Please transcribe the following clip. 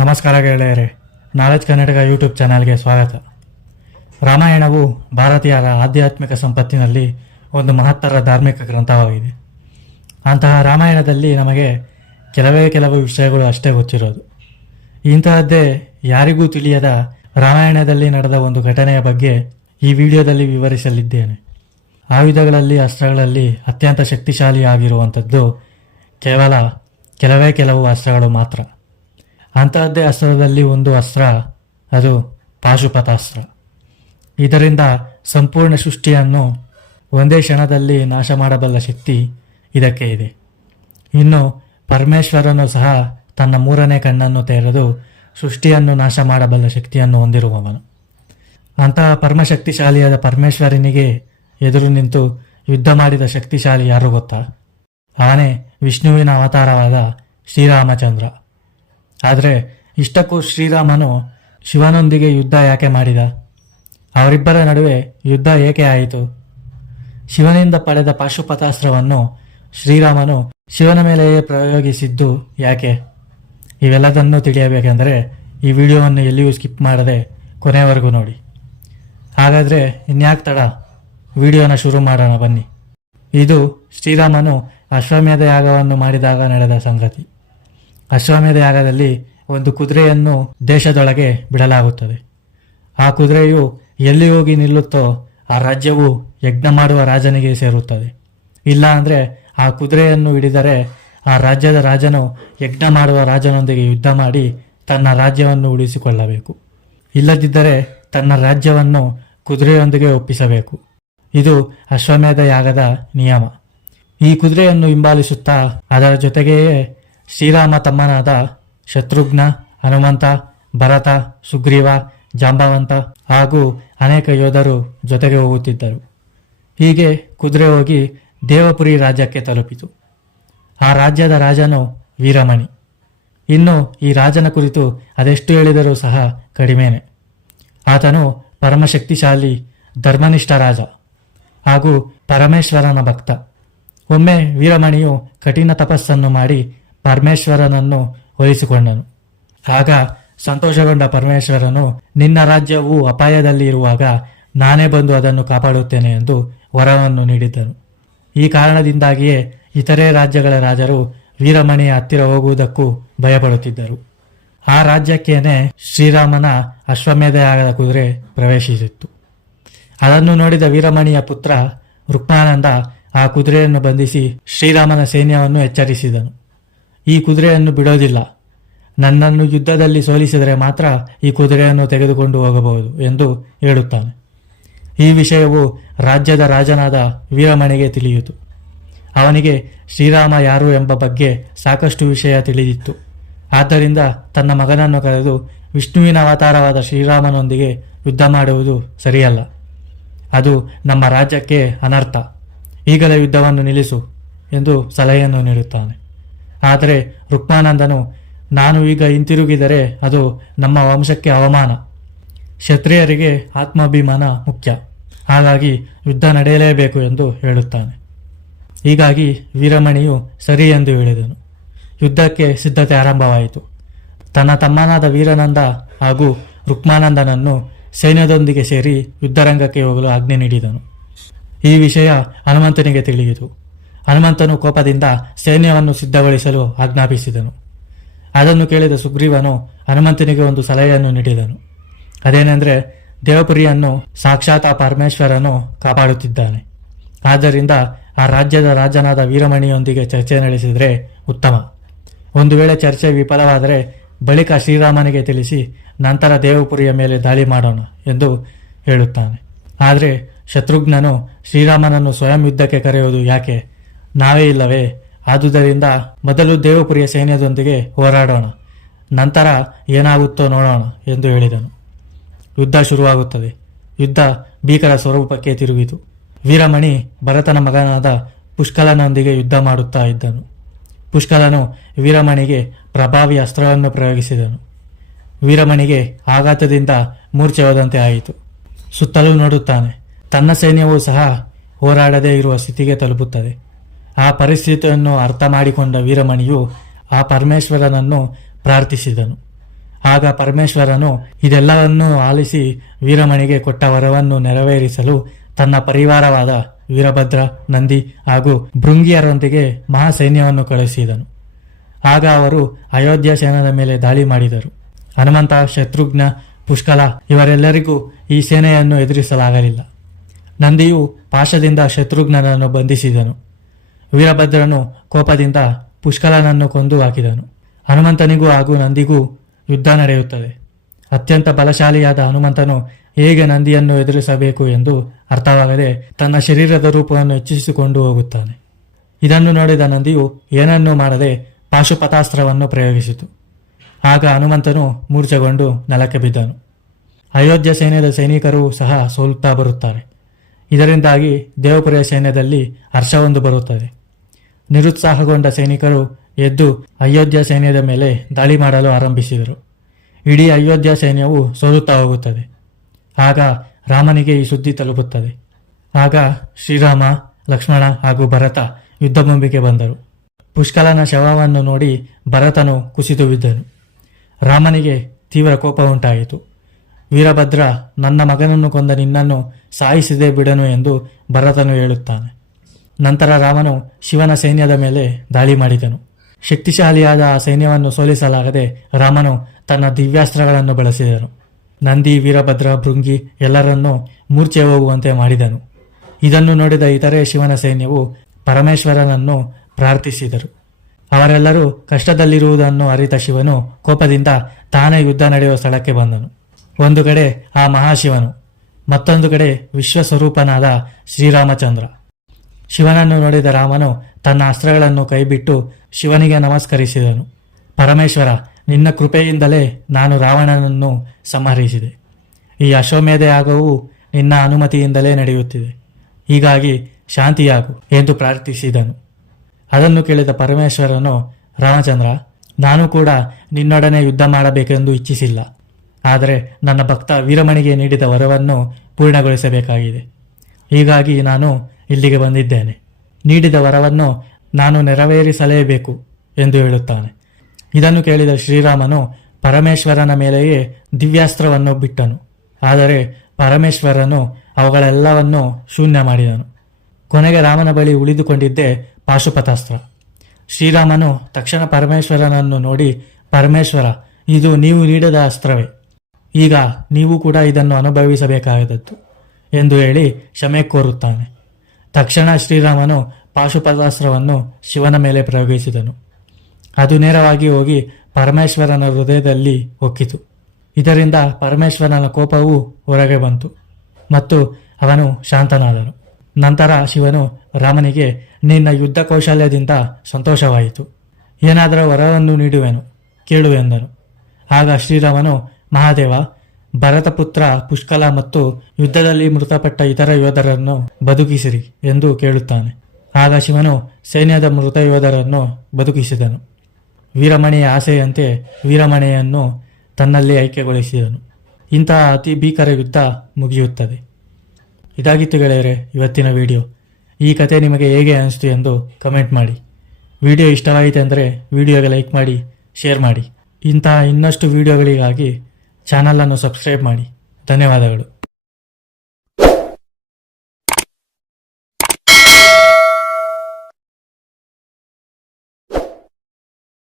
ನಮಸ್ಕಾರ ಗೆಳೆಯರೆ, knowledge Karnataka YouTube ಚಾನಲ್ಗೆ ಸ್ವಾಗತ. ರಾಮಾಯಣವು ಭಾರತೀಯರ ಆಧ್ಯಾತ್ಮಿಕ ಸಂಪತ್ತಿನಲ್ಲಿ ಒಂದು ಮಹತ್ತರ ಧಾರ್ಮಿಕ ಗ್ರಂಥವಾಗಿದೆ. ಅಂತಹ ರಾಮಾಯಣದಲ್ಲಿ ನಮಗೆ ಕೆಲವು ವಿಷಯಗಳು ಅಷ್ಟೇ ಗೊತ್ತಿರೋದು. ಇಂತಹದ್ದೇ ಯಾರಿಗೂ ತಿಳಿಯದ ರಾಮಾಯಣದಲ್ಲಿ ನಡೆದ ಒಂದು ಘಟನೆಯ ಬಗ್ಗೆ ಈ ವಿಡಿಯೋದಲ್ಲಿ ವಿವರಿಸಲಿದ್ದೇನೆ. ಆಯುಧಗಳಲ್ಲಿ, ಅಸ್ತ್ರಗಳಲ್ಲಿ ಅತ್ಯಂತ ಶಕ್ತಿಶಾಲಿಯಾಗಿರುವಂಥದ್ದು ಕೇವಲ ಕೆಲವು ಅಸ್ತ್ರಗಳು ಮಾತ್ರ. ಅಂತಹದ್ದೇ ಅಸ್ತ್ರದಲ್ಲಿ ಒಂದು ಅಸ್ತ್ರ, ಅದು ಪಾಶುಪತಾಸ್ತ್ರ. ಇದರಿಂದ ಸಂಪೂರ್ಣ ಸೃಷ್ಟಿಯನ್ನು ಒಂದೇ ಕ್ಷಣದಲ್ಲಿ ನಾಶ ಮಾಡಬಲ್ಲ ಶಕ್ತಿ ಇದಕ್ಕೆ ಇದೆ. ಇನ್ನು ಪರಮೇಶ್ವರನು ಸಹ ತನ್ನ ಮೂರನೇ ಕಣ್ಣನ್ನು ತೆರೆದು ಸೃಷ್ಟಿಯನ್ನು ನಾಶ ಮಾಡಬಲ್ಲ ಶಕ್ತಿಯನ್ನು ಹೊಂದಿರುವವನು. ಅಂತಹ ಪರಮಶಕ್ತಿಶಾಲಿಯಾದ ಪರಮೇಶ್ವರನಿಗೆ ಎದುರು ನಿಂತು ಯುದ್ಧ ಮಾಡಿದ ಶಕ್ತಿಶಾಲಿ ಯಾರು ಗೊತ್ತಾ? ಅವನೇ ವಿಷ್ಣುವಿನ ಅವತಾರವಾದ ಶ್ರೀರಾಮಚಂದ್ರ. ಆದರೆ ಇಷ್ಟಕ್ಕೂ ಶ್ರೀರಾಮನು ಶಿವನೊಂದಿಗೆ ಯುದ್ಧ ಯಾಕೆ ಮಾಡಿದ? ಅವರಿಬ್ಬರ ನಡುವೆ ಯುದ್ಧ ಏಕೆ ಆಯಿತು? ಶಿವನಿಂದ ಪಡೆದ ಪಾಶುಪತಾಸ್ತ್ರವನ್ನು ಶ್ರೀರಾಮನು ಶಿವನ ಮೇಲೆಯೇ ಪ್ರಯೋಗಿಸಿದ್ದು ಯಾಕೆ? ಇವೆಲ್ಲದನ್ನು ತಿಳಿಯಬೇಕೆಂದರೆ ಈ ವಿಡಿಯೋವನ್ನು ಎಲ್ಲಿಯೂ ಸ್ಕಿಪ್ ಮಾಡದೆ ಕೊನೆಯವರೆಗೂ ನೋಡಿ. ಹಾಗಾದರೆ ಇನ್ಯಾಕೆ ತಡ, ವಿಡಿಯೋನ ಶುರು ಮಾಡೋಣ ಬನ್ನಿ. ಇದು ಶ್ರೀರಾಮನು ಅಶ್ವಮೇಧ ಯಾಗವನ್ನು ಮಾಡಿದಾಗ ನಡೆದ ಸಂಗತಿ. ಅಶ್ವಮೇಧ ಯಾಗದಲ್ಲಿ ಒಂದು ಕುದುರೆಯನ್ನು ದೇಶದೊಳಗೆ ಬಿಡಲಾಗುತ್ತದೆ. ಆ ಕುದುರೆಯು ಎಲ್ಲಿ ಹೋಗಿ ನಿಲ್ಲುತ್ತೋ ಆ ರಾಜ್ಯವು ಯಜ್ಞ ಮಾಡುವ ರಾಜನಿಗೆ ಸೇರುತ್ತದೆ. ಇಲ್ಲ ಅಂದರೆ ಆ ಕುದುರೆಯನ್ನು ಹಿಡಿದರೆ ಆ ರಾಜ್ಯದ ರಾಜನು ಯಜ್ಞ ಮಾಡುವ ರಾಜನೊಂದಿಗೆ ಯುದ್ಧ ಮಾಡಿ ತನ್ನ ರಾಜ್ಯವನ್ನು ಉಳಿಸಿಕೊಳ್ಳಬೇಕು. ಇಲ್ಲದಿದ್ದರೆ ತನ್ನ ರಾಜ್ಯವನ್ನು ಕುದುರೆಯೊಂದಿಗೆ ಒಪ್ಪಿಸಬೇಕು. ಇದು ಅಶ್ವಮೇಧ ಯಾಗದ ನಿಯಮ. ಈ ಕುದುರೆಯನ್ನು ಹಿಂಬಾಲಿಸುತ್ತಾ ಅದರ ಜೊತೆಗೆಯೇ ಶ್ರೀರಾಮ ತಮ್ಮನಾದ ಶತ್ರುಘ್ನ, ಹನುಮಂತ, ಭರತ, ಸುಗ್ರೀವ, ಜಾಂಬವಂತ ಹಾಗೂ ಅನೇಕ ಯೋಧರು ಜೊತೆಗೆ ಹೋಗುತ್ತಿದ್ದರು. ಹೀಗೆ ಕುದುರೆ ಹೋಗಿ ದೇವಪುರಿ ರಾಜ್ಯಕ್ಕೆ ತಲುಪಿತು. ಆ ರಾಜ್ಯದ ರಾಜನು ವೀರಮಣಿ. ಇನ್ನು ಈ ರಾಜನ ಕುರಿತು ಅದೆಷ್ಟು ಹೇಳಿದರೂ ಸಹ ಕಡಿಮೆನೆ. ಆತನು ಪರಮಶಕ್ತಿಶಾಲಿ, ಧರ್ಮನಿಷ್ಠ ರಾಜ ಹಾಗೂ ಪರಮೇಶ್ವರನ ಭಕ್ತ. ಒಮ್ಮೆ ವೀರಮಣಿಯು ಕಠಿಣ ತಪಸ್ಸನ್ನು ಮಾಡಿ ಪರಮೇಶ್ವರನನ್ನು ಒಲಿಸಿಕೊಂಡನು. ಆಗ ಸಂತೋಷಗೊಂಡ ಪರಮೇಶ್ವರನು, ನಿನ್ನ ರಾಜ್ಯವು ಅಪಾಯದಲ್ಲಿ ಇರುವಾಗ ನಾನೇ ಬಂದು ಅದನ್ನು ಕಾಪಾಡುತ್ತೇನೆ ಎಂದು ವರವನ್ನು ನೀಡಿದ್ದನು. ಈ ಕಾರಣದಿಂದಾಗಿಯೇ ಇತರೆ ರಾಜ್ಯಗಳ ರಾಜರು ವೀರಮಣಿಯ ಹತ್ತಿರ ಹೋಗುವುದಕ್ಕೂ ಭಯಪಡುತ್ತಿದ್ದರು. ಆ ರಾಜ್ಯಕ್ಕೇನೆ ಶ್ರೀರಾಮನ ಅಶ್ವಮೇಧ ಯಾಗದ ಕುದುರೆ ಪ್ರವೇಶಿಸಿತ್ತು. ಅದನ್ನು ನೋಡಿದ ವೀರಮಣಿಯ ಪುತ್ರ ರುಕ್ಮಾನಂದ ಆ ಕುದುರೆಯನ್ನು ಬಂಧಿಸಿ ಶ್ರೀರಾಮನ ಸೈನ್ಯವನ್ನು ಎಚ್ಚರಿಸಿದನು. ಈ ಕುದುರೆಯನ್ನು ಬಿಡೋದಿಲ್ಲ, ನನ್ನನ್ನು ಯುದ್ಧದಲ್ಲಿ ಸೋಲಿಸಿದರೆ ಮಾತ್ರ ಈ ಕುದುರೆಯನ್ನು ತೆಗೆದುಕೊಂಡು ಹೋಗಬಹುದು ಎಂದು ಹೇಳುತ್ತಾನೆ. ಈ ವಿಷಯವು ರಾಜ್ಯದ ರಾಜನಾದ ವೀರಮಣಿಗೆ ತಿಳಿಯಿತು. ಅವನಿಗೆ ಶ್ರೀರಾಮ ಯಾರು ಎಂಬ ಬಗ್ಗೆ ಸಾಕಷ್ಟು ವಿಷಯ ತಿಳಿದಿತ್ತು. ಆದ್ದರಿಂದ ತನ್ನ ಮಗನನ್ನು ಕರೆದು ವಿಷ್ಣುವಿನ ಅವತಾರವಾದ ಶ್ರೀರಾಮನೊಂದಿಗೆ ಯುದ್ಧ ಮಾಡುವುದು ಸರಿಯಲ್ಲ, ಅದು ನಮ್ಮ ರಾಜ್ಯಕ್ಕೆ ಅನರ್ಥ, ಈಗಲೇ ಯುದ್ಧವನ್ನು ನಿಲ್ಲಿಸು ಎಂದು ಸಲಹೆಯನ್ನು ನೀಡುತ್ತಾನೆ. ಆದರೆ ರುಕ್ಮಾನಂದನು, ನಾನು ಈಗ ಹಿಂತಿರುಗಿದರೆ ಅದು ನಮ್ಮ ವಂಶಕ್ಕೆ ಅವಮಾನ, ಕ್ಷತ್ರಿಯರಿಗೆ ಆತ್ಮಾಭಿಮಾನ ಮುಖ್ಯ, ಹಾಗಾಗಿ ಯುದ್ಧ ನಡೆಯಲೇಬೇಕು ಎಂದು ಹೇಳುತ್ತಾನೆ. ಹೀಗಾಗಿ ವೀರಮಣಿಯು ಸರಿ ಎಂದು ಹೇಳಿದನು. ಯುದ್ಧಕ್ಕೆ ಸಿದ್ಧತೆ ಆರಂಭವಾಯಿತು. ತನ್ನ ತಮ್ಮನಾದ ವೀರನಂದ ಹಾಗೂ ರುಕ್ಮಾನಂದನನ್ನು ಸೈನ್ಯದೊಂದಿಗೆ ಸೇರಿ ಯುದ್ಧರಂಗಕ್ಕೆ ಹೋಗಲು ಆಜ್ಞೆ ನೀಡಿದನು. ಈ ವಿಷಯ ಹನುಮಂತನಿಗೆ ತಿಳಿಯಿತು. ಹನುಮಂತನು ಕೋಪದಿಂದ ಸೈನ್ಯವನ್ನು ಸಿದ್ಧಗೊಳಿಸಲು ಆಜ್ಞಾಪಿಸಿದನು. ಅದನ್ನು ಕೇಳಿದ ಸುಗ್ರೀವನು ಹನುಮಂತನಿಗೆ ಒಂದು ಸಲಹೆಯನ್ನು ನೀಡಿದನು. ಅದೇನೆಂದರೆ, ದೇವಪುರಿಯನ್ನು ಸಾಕ್ಷಾತ್ ಆ ಪರಮೇಶ್ವರನು ಕಾಪಾಡುತ್ತಿದ್ದಾನೆ. ಆದ್ದರಿಂದ ಆ ರಾಜ್ಯದ ರಾಜನಾದ ವೀರಮಣಿಯೊಂದಿಗೆ ಚರ್ಚೆ ನಡೆಸಿದರೆ ಉತ್ತಮ. ಒಂದು ವೇಳೆ ಚರ್ಚೆ ವಿಫಲವಾದರೆ ಬಳಿಕ ಶ್ರೀರಾಮನಿಗೆ ತಿಳಿಸಿ ನಂತರ ದೇವಪುರಿಯ ಮೇಲೆ ದಾಳಿ ಮಾಡೋಣ ಎಂದು ಹೇಳುತ್ತಾನೆ. ಆದರೆ ಶತ್ರುಘ್ನನು ಶ್ರೀರಾಮನನ್ನು ಸ್ವಯಂ ಯುದ್ಧಕ್ಕೆ ಕರೆಯುವುದು ಯಾಕೆ, ನಾವೇ ಇಲ್ಲವೇ, ಆದುದರಿಂದ ಮೊದಲು ದೇವಪುರಿಯ ಸೈನ್ಯದೊಂದಿಗೆ ಹೋರಾಡೋಣ, ನಂತರ ಏನಾಗುತ್ತೋ ನೋಡೋಣ ಎಂದು ಹೇಳಿದನು. ಯುದ್ಧ ಶುರುವಾಗುತ್ತದೆ. ಯುದ್ಧ ಭೀಕರ ಸ್ವರೂಪಕ್ಕೆ ತಿರುಗಿತು. ವೀರಮಣಿ ಭರತನ ಮಗನಾದ ಪುಷ್ಕಲನೊಂದಿಗೆ ಯುದ್ಧ ಮಾಡುತ್ತಾ ಇದ್ದನು. ಪುಷ್ಕಲನು ವೀರಮಣಿಗೆ ಪ್ರಭಾವಿ ಅಸ್ತ್ರವನ್ನು ಪ್ರಯೋಗಿಸಿದನು. ವೀರಮಣಿಗೆ ಆಘಾತದಿಂದ ಮೂರ್ಛೆ ಹೋದಂತೆ ಆಯಿತು. ಸುತ್ತಲೂ ನೋಡುತ್ತಾನೆ. ತನ್ನ ಸೈನ್ಯವೂ ಸಹ ಹೋರಾಡದೇ ಇರುವ ಸ್ಥಿತಿಗೆ ತಲುಪುತ್ತದೆ. ಆ ಪರಿಸ್ಥಿತಿಯನ್ನು ಅರ್ಥ ಮಾಡಿಕೊಂಡ ವೀರಮಣಿಯು ಆ ಪರಮೇಶ್ವರನನ್ನು ಪ್ರಾರ್ಥಿಸಿದನು. ಆಗ ಪರಮೇಶ್ವರನು ಇದೆಲ್ಲವನ್ನೂ ಆಲಿಸಿ ವೀರಮಣಿಗೆ ಕೊಟ್ಟ ವರವನ್ನು ನೆರವೇರಿಸಲು ತನ್ನ ಪರಿವಾರವಾದ ವೀರಭದ್ರ, ನಂದಿ ಹಾಗೂ ಭೃಂಗಿಯರೊಂದಿಗೆ ಮಹಾಸೈನ್ಯವನ್ನು ಕಳುಹಿಸಿದನು. ಆಗ ಅವರು ಅಯೋಧ್ಯ ಸೇನದ ಮೇಲೆ ದಾಳಿ ಮಾಡಿದರು. ಹನುಮಂತ, ಶತ್ರುಘ್ನ, ಪುಷ್ಕಲ ಇವರೆಲ್ಲರಿಗೂ ಈ ಸೇನೆಯನ್ನು ಎದುರಿಸಲಾಗಲಿಲ್ಲ. ನಂದಿಯು ಪಾಶದಿಂದ ಶತ್ರುಘ್ನನನ್ನು ಬಂಧಿಸಿದನು. ವೀರಭದ್ರನು ಕೋಪದಿಂದ ಪುಷ್ಕಲನನ್ನು ಕೊಂದು ಹಾಕಿದನು. ಹನುಮಂತನಿಗೂ ಹಾಗೂ ನಂದಿಗೂ ಯುದ್ಧ ನಡೆಯುತ್ತದೆ. ಅತ್ಯಂತ ಬಲಶಾಲಿಯಾದ ಹನುಮಂತನು ಹೇಗೆ ನಂದಿಯನ್ನು ಎದುರಿಸಬೇಕು ಎಂದು ಅರ್ಥವಾಗದೆ ತನ್ನ ಶರೀರದ ರೂಪವನ್ನು ಹೆಚ್ಚಿಸಿಕೊಂಡು ಹೋಗುತ್ತಾನೆ. ಇದನ್ನು ನೋಡಿದ ನಂದಿಯು ಏನನ್ನೂ ಮಾಡದೆ ಪಾಶುಪತಾಸ್ತ್ರವನ್ನು ಪ್ರಯೋಗಿಸಿತು. ಆಗ ಹನುಮಂತನು ಮೂರ್ಛೆಗೊಂಡು ನೆಲಕ್ಕೆ ಬಿದ್ದನು. ಅಯೋಧ್ಯ ಸೈನ್ಯದ ಸೈನಿಕರು ಸಹ ಸೋಲುತ್ತಾ ಬರುತ್ತಾರೆ. ಇದರಿಂದಾಗಿ ದೇವಪುರ ಸೈನ್ಯದಲ್ಲಿ ಹರ್ಷವೊಂದು ಬರುತ್ತದೆ. ನಿರುತ್ಸಾಹಗೊಂಡ ಸೈನಿಕರು ಎದ್ದು ಅಯೋಧ್ಯ ಸೈನ್ಯದ ಮೇಲೆ ದಾಳಿ ಮಾಡಲು ಆರಂಭಿಸಿದರು. ಇಡೀ ಅಯೋಧ್ಯ ಸೈನ್ಯವು ಸೋಲುತ್ತಾ ಹೋಗುತ್ತದೆ. ಆಗ ರಾಮನಿಗೆ ಈ ಸುದ್ದಿ ತಲುಪುತ್ತದೆ. ಆಗ ಶ್ರೀರಾಮ, ಲಕ್ಷ್ಮಣ ಹಾಗೂ ಭರತ ಯುದ್ಧಭೂಮಿಗೆ ಬಂದರು. ಪುಷ್ಕಲನ ಶವವನ್ನು ನೋಡಿ ಭರತನು ಕುಸಿದು ಬಿದ್ದನು. ರಾಮನಿಗೆ ತೀವ್ರ ಕೋಪ ಉಂಟಾಯಿತು. ವೀರಭದ್ರ, ನನ್ನ ಮಗನನ್ನು ಕೊಂದ ನಿನ್ನನ್ನು ಸಾಯಿಸದೆ ಬಿಡನು ಎಂದು ಭರತನು ಹೇಳುತ್ತಾನೆ. ನಂತರ ರಾಮನು ಶಿವನ ಸೈನ್ಯದ ಮೇಲೆ ದಾಳಿ ಮಾಡಿದನು. ಶಕ್ತಿಶಾಲಿಯಾದ ಆ ಸೈನ್ಯವನ್ನು ಸೋಲಿಸಲಾಗದೆ ರಾಮನು ತನ್ನ ದಿವ್ಯಾಸ್ತ್ರಗಳನ್ನು ಬಳಸಿದನು. ನಂದಿ, ವೀರಭದ್ರ, ಭೃಂಗಿ ಎಲ್ಲರನ್ನೂ ಮೂರ್ಛೆ ಹೋಗುವಂತೆ ಮಾಡಿದನು. ಇದನ್ನು ನೋಡಿದ ಇತರೆ ಶಿವನ ಸೈನ್ಯವು ಪರಮೇಶ್ವರನನ್ನು ಪ್ರಾರ್ಥಿಸಿದರು. ಅವರೆಲ್ಲರೂ ಕಷ್ಟದಲ್ಲಿರುವುದನ್ನು ಅರಿತ ಶಿವನು ಕೋಪದಿಂದ ತಾನೇ ಯುದ್ಧ ನಡೆಯುವ ಸ್ಥಳಕ್ಕೆ ಬಂದನು. ಒಂದು ಕಡೆ ಆ ಮಹಾಶಿವನು, ಮತ್ತೊಂದು ಕಡೆ ವಿಶ್ವಸ್ವರೂಪನಾದ ಶ್ರೀರಾಮಚಂದ್ರ. ಶಿವನನ್ನು ನೋಡಿದ ರಾಮನು ತನ್ನ ಅಸ್ತ್ರಗಳನ್ನು ಕೈಬಿಟ್ಟು ಶಿವನಿಗೆ ನಮಸ್ಕರಿಸಿದನು. ಪರಮೇಶ್ವರ, ನಿನ್ನ ಕೃಪೆಯಿಂದಲೇ ನಾನು ರಾವಣನನ್ನು ಸಂಹರಿಸಿದೆ. ಈ ಅಶ್ವಮೇಧ ಯಾಗವು ನಿನ್ನ ಅನುಮತಿಯಿಂದಲೇ ನಡೆಯುತ್ತಿದೆ. ಹೀಗಾಗಿ ಶಾಂತಿಯಾಗು ಎಂದು ಪ್ರಾರ್ಥಿಸಿದನು. ಅದನ್ನು ಕೇಳಿದ ಪರಮೇಶ್ವರನು, ರಾಮಚಂದ್ರ, ನಾನು ಕೂಡ ನಿನ್ನೊಡನೆ ಯುದ್ಧ ಮಾಡಬೇಕೆಂದು ಇಚ್ಛಿಸಿಲ್ಲ. ಆದರೆ ನನ್ನ ಭಕ್ತ ವೀರಮಣಿಗೆ ನೀಡಿದ ವರವನ್ನು ಪೂರ್ಣಗೊಳಿಸಬೇಕಾಗಿದೆ. ಹೀಗಾಗಿ ನಾನು ಇಲ್ಲಿಗೆ ಬಂದಿದ್ದೇನೆ. ನೀಡಿದ ವರವನ್ನು ನಾನು ನೆರವೇರಿಸಲೇಬೇಕು ಎಂದು ಹೇಳುತ್ತಾನೆ. ಇದನ್ನು ಕೇಳಿದ ಶ್ರೀರಾಮನು ಪರಮೇಶ್ವರನ ಮೇಲೆಯೇ ದಿವ್ಯಾಸ್ತ್ರವನ್ನು ಬಿಟ್ಟನು. ಆದರೆ ಪರಮೇಶ್ವರನು ಅವುಗಳೆಲ್ಲವನ್ನೂ ಶೂನ್ಯ ಮಾಡಿದನು. ಕೊನೆಗೆ ರಾಮನ ಬಳಿ ಉಳಿದುಕೊಂಡಿದ್ದೇ ಪಾಶುಪತಾಸ್ತ್ರ. ಶ್ರೀರಾಮನು ತಕ್ಷಣ ಪರಮೇಶ್ವರನನ್ನು ನೋಡಿ, ಪರಮೇಶ್ವರ, ಇದು ನೀವು ನೀಡಿದ ಅಸ್ತ್ರವೇ. ಈಗ ನೀವು ಕೂಡ ಇದನ್ನು ಅನುಭವಿಸಬೇಕಾದದ್ದು ಎಂದು ಹೇಳಿ ಕ್ಷಮೆ ಕೋರುತ್ತಾನೆ. ತಕ್ಷಣ ಶ್ರೀರಾಮನು ಪಾಶುಪತಾಸ್ತ್ರವನ್ನು ಶಿವನ ಮೇಲೆ ಪ್ರಯೋಗಿಸಿದನು. ಅದು ನೇರವಾಗಿ ಹೋಗಿ ಪರಮೇಶ್ವರನ ಹೃದಯದಲ್ಲಿ ಹೊಕ್ಕಿತು. ಇದರಿಂದ ಪರಮೇಶ್ವರನ ಕೋಪವು ಹೊರಗೆ ಬಂತು ಮತ್ತು ಅವನು ಶಾಂತನಾದನು. ನಂತರ ಶಿವನು ರಾಮನಿಗೆ, ನಿನ್ನ ಯುದ್ಧ ಕೌಶಲ್ಯದಿಂದ ಸಂತೋಷವಾಯಿತು. ಏನಾದರೂ ವರವನ್ನು ನೀಡುವೆನು, ಕೇಳು ಎಂದನು. ಆಗ ಶ್ರೀರಾಮನು, ಮಹಾದೇವ, ಭರತಪುತ್ರ ಪುಷ್ಕಲ ಮತ್ತು ಯುದ್ಧದಲ್ಲಿ ಮೃತಪಟ್ಟ ಇತರ ಯೋಧರನ್ನು ಬದುಕಿಸಿರಿ ಎಂದು ಕೇಳುತ್ತಾನೆ. ಆಗ ಶಿವನು ಸೈನ್ಯದ ಮೃತ ಯೋಧರನ್ನು ಬದುಕಿಸಿದನು. ವೀರಮಣಿಯ ಆಸೆಯಂತೆ ವೀರಮಣಿಯನ್ನು ತನ್ನಲ್ಲಿ ಐಕ್ಯಗೊಳಿಸಿದನು. ಇಂತಹ ಅತಿ ಭೀಕರ ಯುದ್ಧ ಮುಗಿಯುತ್ತದೆ. ಇದಾಗಿತ್ತು ಗೆಳೆಯರೆ ಇವತ್ತಿನ ವಿಡಿಯೋ. ಈ ಕತೆ ನಿಮಗೆ ಹೇಗೆ ಅನಿಸ್ತು ಎಂದು ಕಮೆಂಟ್ ಮಾಡಿ. ವಿಡಿಯೋ ಇಷ್ಟವಾಯಿತು ಅಂದರೆ ವಿಡಿಯೋಗೆ ಲೈಕ್ ಮಾಡಿ, ಶೇರ್ ಮಾಡಿ. ಇಂತಹ ಇನ್ನಷ್ಟು ವಿಡಿಯೋಗಳಿಗಾಗಿ ಚಾನಲನ್ನು ಸಬ್ಸ್ಕ್ರೈಬ್ ಮಾಡಿ. ಧನ್ಯವಾದಗಳು.